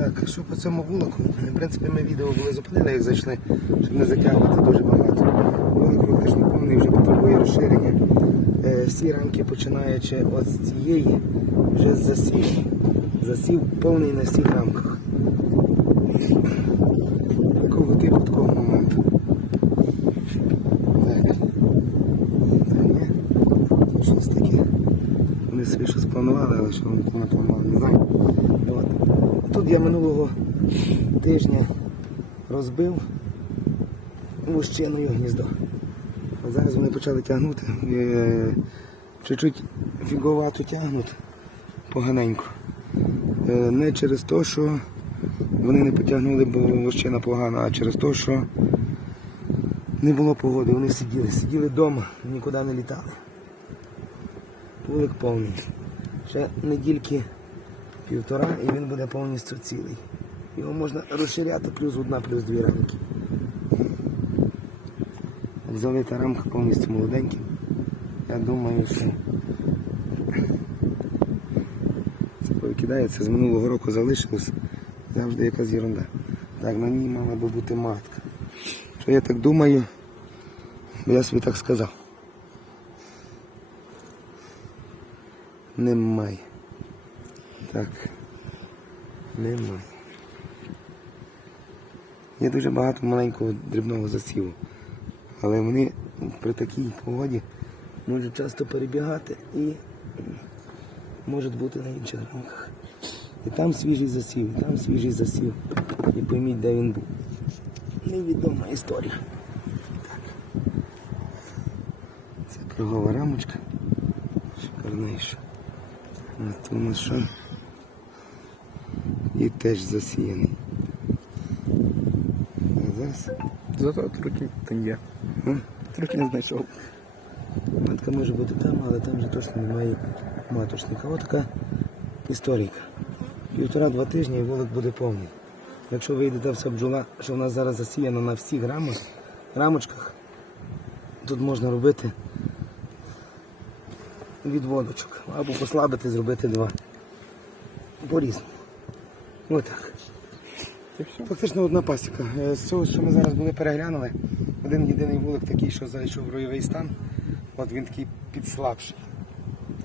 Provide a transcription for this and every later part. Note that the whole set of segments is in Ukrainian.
Так, що по цьому вулику? В принципі, ми відео були зупинили, як зайшли, щоб не затягувати дуже багато. Вулик фактично повний вже потребує розширення. Е, всі рамки, починаючи от з цієї, вже засів. Засів повний на всіх рамках. Такого типу, такого моменту. Так. Та щось таке. Вони собі щось планували, але що вони планували, не знаю. Тут я минулого тижня розбив вущиною гніздо. А зараз вони почали тягнути. Е, Чуть-чуть фіговато тягнуть поганенько. Е, Не через те, що вони не потягнули, бо вощина погана, а через те, що не було погоди. Вони сиділи, сиділи вдома, нікуди не літали. Вулик повний. Ще недільки півтора і він буде повністю цілий. Його можна розширяти плюс одна, плюс дві рамки. Залита рамка повністю молоденьким. Я думаю, що це повикидається з минулого року залишилось. Завжди якась ерунда. Так, на ній мала би бути матка. Що я так думаю, бо я собі так сказав. Немає. Так. Немає. Є дуже багато маленького дрібного засіву. Але вони при такій погоді можуть часто перебігати і можуть бути на інших рамках. І там свіжий засів, і там свіжий засів. І пойміть, де він був. Невідома історія. Так. Це кругова рамочка. Шикарніша. На тому що і теж засіяний. А зараз Зато трохи там є. Трохи не знайшов. матка може бути там, але там вже точно немає маточника. Ось така історика. Півтора-два тижні і вулик буде повний. Якщо вийде та вся бджола, що в нас зараз засіяна на всіх рамочках, тут можна робити відводочок. Або послабити, зробити два. По-різному. Отак. Фактично одна пасіка. Е, З цього, що ми зараз були переглянули, один єдиний вулик такий, що зайшов в ройовий стан, от він такий підслабший.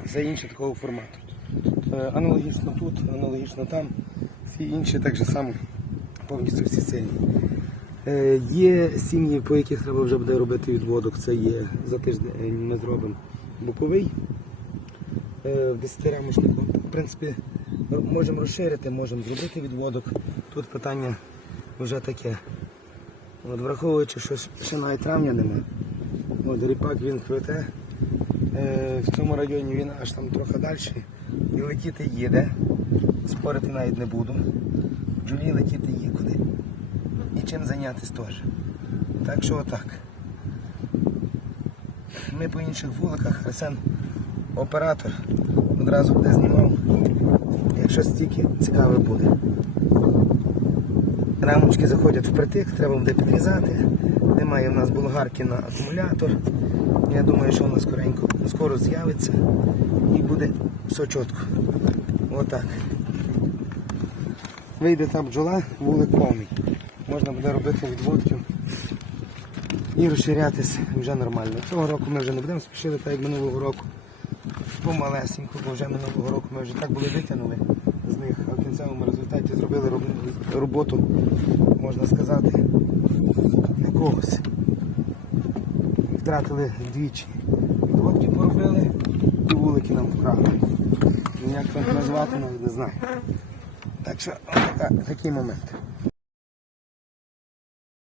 Все інше такого формату. Е, Аналогічно тут, аналогічно там, всі інші так же само повністю всі сильні. Е, Є сім'ї, по яких треба вже буде робити відводок. Це є за тиждень ми зробимо боковий в 10 рамочнику. В принципі, можемо розширити, можемо зробити відводок. Тут питання вже таке. От враховуючи, що ще навіть травня нема. От ріпак він квите. Е, в цьому районі він аж там трохи далі. І летіти їде. Спорити навіть не буду. Джулі летіти є куди. І чим зайнятися теж. Так що отак. Ми по інших вуликах, Арсен оператор одразу буде знімав, якщо стільки цікаве буде. Рамочки заходять впритик, треба буде підрізати. Немає в нас болгарки на акумулятор. Я думаю, що вона скоренько, скоро з'явиться і буде все. Отак. Вийде та бджола, вулик повний. Можна буде робити відводків і розширятися вже нормально. Цього року ми вже не будемо спішити, так як минулого року. Помалесенько, бо вже минулого року ми вже так були витягнули з них, а в кінцевому результаті зробили роботу, можна сказати, для когось. Втратили двічі. Відводки поробили і вулики нам вкрали. Ніяк так назвати навіть не знаю. Так що, отака- такий момент.